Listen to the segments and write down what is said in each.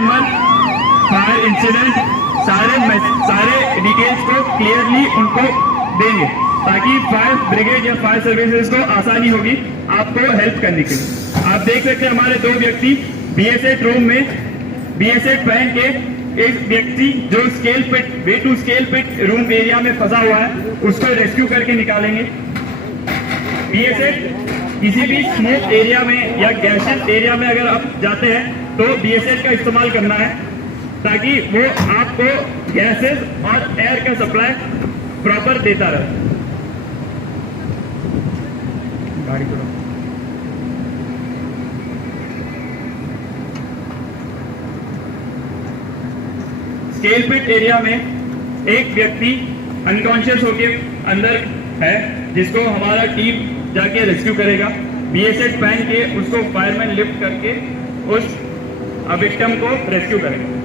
Fire incident सारे details को clearly उनको देंगे ताकि फायर ब्रिगेड या फायर सर्विसेज को आसानी होगी आपको हेल्प करने के लिए। आप देख सकते हैं हमारे दो व्यक्ति BS8 रूम में BS8 पहन के एक व्यक्ति जो scale pit way to scale pit room area में फंसा हुआ है उसको रेस्क्यू करके निकालेंगे। BS8 किसी भी स्मोक एरिया में या गैसेस एरिया में अगर आप जाते हैं तो BS8 का इस्तेमाल करना है ताकि वो आपको गैसेस और एयर का सप्लाई प्रॉपर देता रहे। गाड़ी को स्केल पिट एरिया में एक व्यक्ति अनकॉन्शियस होके अंदर है जिसको हमारा टीम जाके रेस्क्यू करेगा। BS8 पहन के उसको फायरमैन लिफ्ट करके उस विक्टिम को रेस्क्यू करेगा।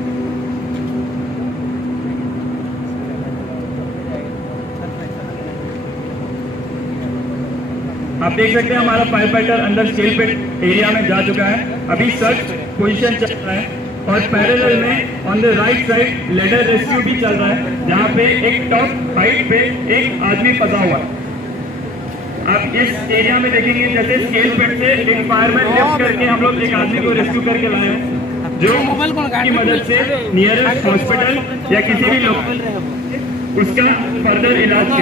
आप देख सकते हैं हमारा फायर फाइटर अंदर स्केल पिट एरिया में जा चुका है। अभी सर्च पोजीशन चल रहा है और पैरेलल में on the right side ladder rescue भी चल रहा है जहां पे एक टॉप हाइट पे एक आदमी फंसा हुआ है। आप इस एरिया में देखेंगे जैसे स्केल पिट से एक फायरमैन लिफ्ट करके हम लोग एक आदमी को रेस्क्यू करके लाए हैं जो की मदद से नियरेस्ट हॉस्पिटल या किसी भी लोग उसका फर्दर इलाज के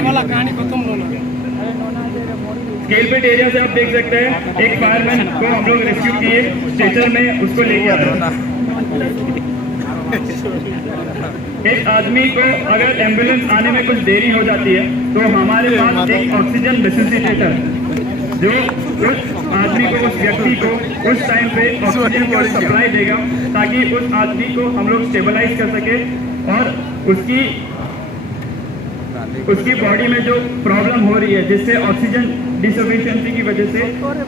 स्केल पिट एरिया से आप देख सकते हैं एक फायरमैन को हम लोग रेस्क्यू किए स्ट्रेचर में उसको लेके आ रहे हैं। एक आदमी को अगर एम्बुलेंस आने में कुछ देरी हो जाती है तो हमारे पास एक ऑक्सीजन रिससिटेटर जो उस आदमी को उस व्यक्ति को उस टाइम पे ऑक्सीजन की सप्लाई देगा ताकि उस आदमी को हम लोग स्टेबलाइज कर सके और उसकी बॉडी में जो प्रॉब्लम हो रही है जिससे ऑक्सीजन डिसफिशिएंसी की वजह से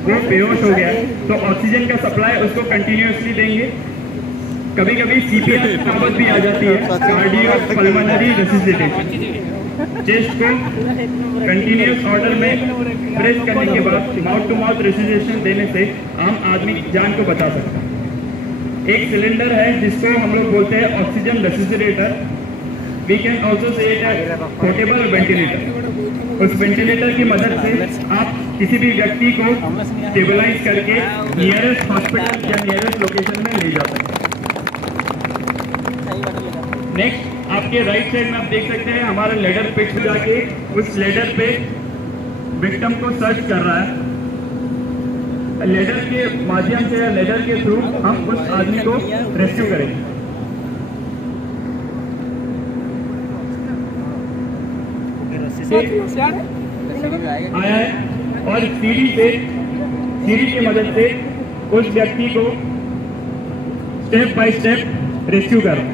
वो बेहोश हो गया है तो ऑक्सीजन का सप्लाई उसको कंटिन्यूअसली देंगे। कभी कभी CPR की नौबत भी आ जाती है कार्डियो पल्मोनरी रेसिसिटेशन। चेस्ट को कंटिन्यूअस ऑर्डर में प्रेस करने के बाद माउथ टू माउथ रेसिसिटेशन देने से आम आदमी की जान को बचा सकता है। एक सिलेंडर है जिसको हम लोग बोलते हैं oxygen resuscitator. We can also say portable ventilator. उस वेंटिलेटर की मदद से आप किसी भी व्यक्ति को स्टेबलाइज करके नियरेस्ट हॉस्पिटल या नियरेस्ट लोकेशन में ले जा सकते हैं। नेक्स्ट आपके राइट साइड में आप देख सकते हैं हमारा लेडर पिट पे जाके उस लेडर पे विक्टिम को सर्च कर रहा है। लेडर के माध्यम से या लेडर के थ्रू हम उस आदमी को रेस्क्यू करेंगे। आया है और सीढ़ी की मदद से उस व्यक्ति को स्टेप बाय स्टेप रेस्क्यू कर रहा है।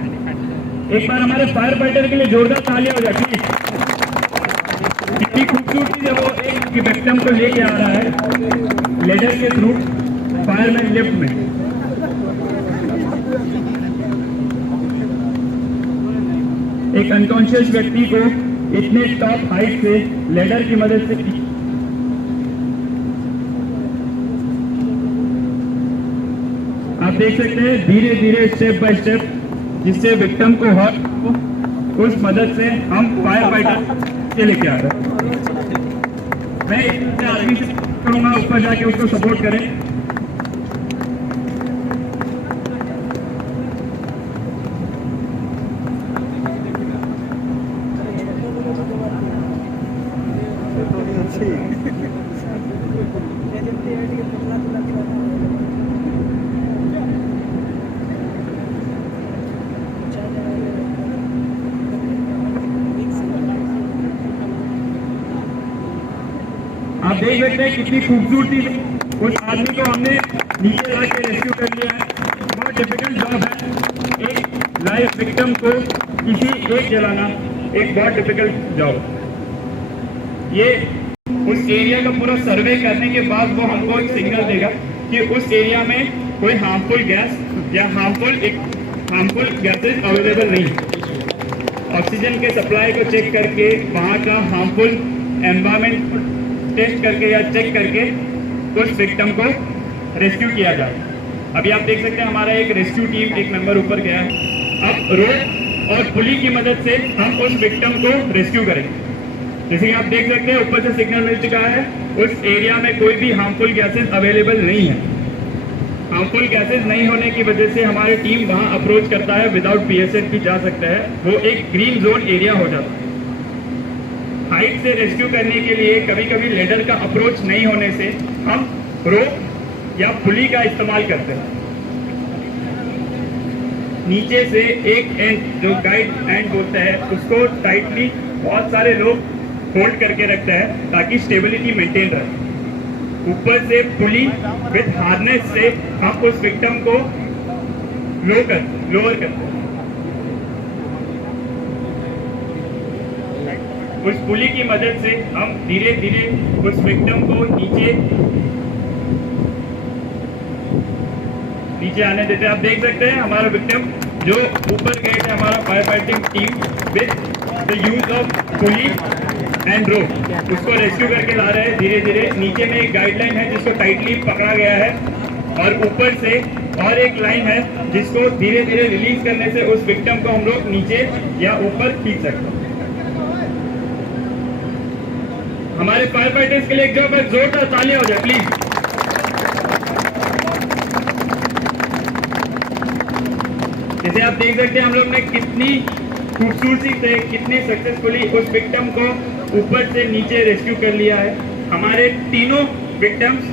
एक बार हमारे फायर फाइटर के लिए जोरदार तालियां हो जाती है। कितनी खूबसूरती से वो एक विक्टिम को लेके आ रहा है लेडर के थ्रू फायरमैन लिफ्ट में। एक अनकॉन्शियस व्यक्ति को इतने टॉप हाइट से लेडर की मदद से आप देख सकते हैं धीरे धीरे स्टेप बाय स्टेप जिससे विक्टिम को उस मदद से हम फायर फाइटर के लेके आ रहे हैं। मैं इतने आदमी से कहूँगा ऊपर जाके उसको सपोर्ट करें। आप देख सकते हैं कितनी खूबसूरती उस आदमी को हमने नीचे ला के रेस्क्यू कर लिया है। बहुत डिफिकल्ट जॉब है एक लाइव विक्टिम को किसी एक जलाना, एक बहुत डिफिकल्ट जॉब। ये उस एरिया का पूरा सर्वे करने के बाद वो हमको एक सिग्नल देगा कि उस एरिया में कोई हार्मफुल गैस या हार्मफुल गैसेज अवेलेबल नहीं है। ऑक्सीजन के सप्लाई को चेक करके वहाँ का हार्मफुल एनवायरमेंट टेस्ट करके या चेक करके उस विक्टिम को रेस्क्यू किया जाए। अभी आप देख सकते हैं हमारा एक रेस्क्यू टीम एक मेंबर ऊपर गया है। अब रोप और पुली की मदद से हम उस विक्टिम को रेस्क्यू करेंगे। जैसे कि आप देख सकते हैं ऊपर से सिग्नल मिल चुका है, उस एरिया में कोई भी हार्मफुल गैसेस अवेलेबल नहीं है। हार्मफुल गैसेस नहीं होने की वजह से हमारी टीम वहां अप्रोच करता है, विदाउट PSF भी जा सकता है, वो एक ग्रीन जोन एरिया हो जाता है। हाइट से रेस्क्यू करने के लिए कभी कभी लेडर का अप्रोच नहीं होने से हम रोप या पुली का इस्तेमाल करते हैं। नीचे से एक एंड जो गाइड एंड बोलते हैं उसको टाइटली बहुत सारे लोग होल्ड करके रखते हैं ताकि स्टेबिलिटी मेंटेन रहे। ऊपर से पुली विद हार्नेस से हम उस विक्टिम को लोअर करते हैं। उस पुली की मदद से हम धीरे धीरे उस विक्टिम को नीचे आने देते हैं। आप देख सकते हैं हमारा विक्टिम जो ऊपर गए थे, हमारा fire fighting team with the use of pulley and rope उसको रेस्क्यू करके ला रहे हैं धीरे धीरे। नीचे में एक गाइडलाइन है जिसको टाइटली पकड़ा गया है और ऊपर से और एक लाइन है जिसको धीरे धीरे रिलीज करने से उस विक्टिम को हम लोग नीचे या ऊपर खींच सकते हैं। हमारे फायर फाइटर्स के लिए एक जगह पर जोरदार तालियां हो जाए प्लीज। जैसे आप देख सकते हैं हम लोग ने कितनी खूबसूरती से कितने सक्सेसफुली उस विक्टिम को ऊपर से नीचे रेस्क्यू कर लिया है। हमारे तीनों विक्टिम्स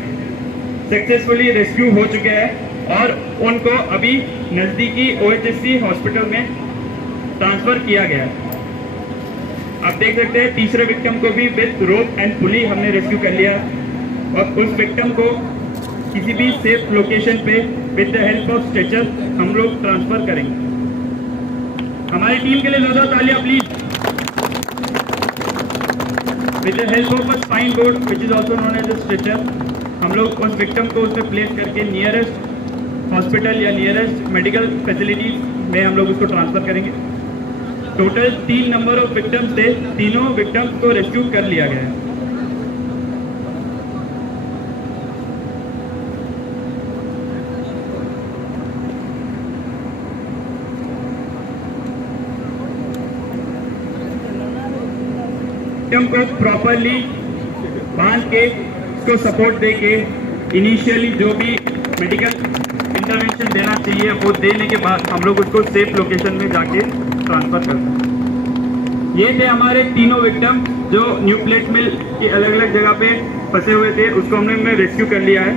सक्सेसफुली रेस्क्यू हो चुके हैं और उनको अभी नजदीकी OHSC हॉस्पिटल में ट्रांसफर किया गया है। आप देख सकते हैं तीसरे विक्टिम को भी विद रोप एंड पुली हमने रेस्क्यू कर लिया और उस विक्टिम को किसी भी सेफ लोकेशन पे with the help of stretcher हम लोग ट्रांसफर करेंगे। हमारी टीम के लिए ज्यादा तालियां please. With the help of a spine board which is also known as a stretcher हम लोग उस विक्टिम को उसमें प्लेस करके नियरेस्ट हॉस्पिटल या नियरेस्ट मेडिकल फैसिलिटीज में हम लोग उसको ट्रांसफर करेंगे। टोटल 3 नंबर ऑफ विक्टिम्स थे, तीनों विक्टिम्स को रेस्क्यू कर लिया गया है। विक्टिम को प्रॉपरली बांध के उसको सपोर्ट दे के इनिशियली जो भी मेडिकल इंटरवेंशन देना चाहिए वो देने के बाद हम लोग उसको सेफ लोकेशन में जाके ट्रांसफर करते हैं। ये थे हमारे तीनों विक्टिम जो न्यू प्लेट मिल की अलग अलग जगह पे फंसे हुए थे, उसको हमने रेस्क्यू कर लिया है।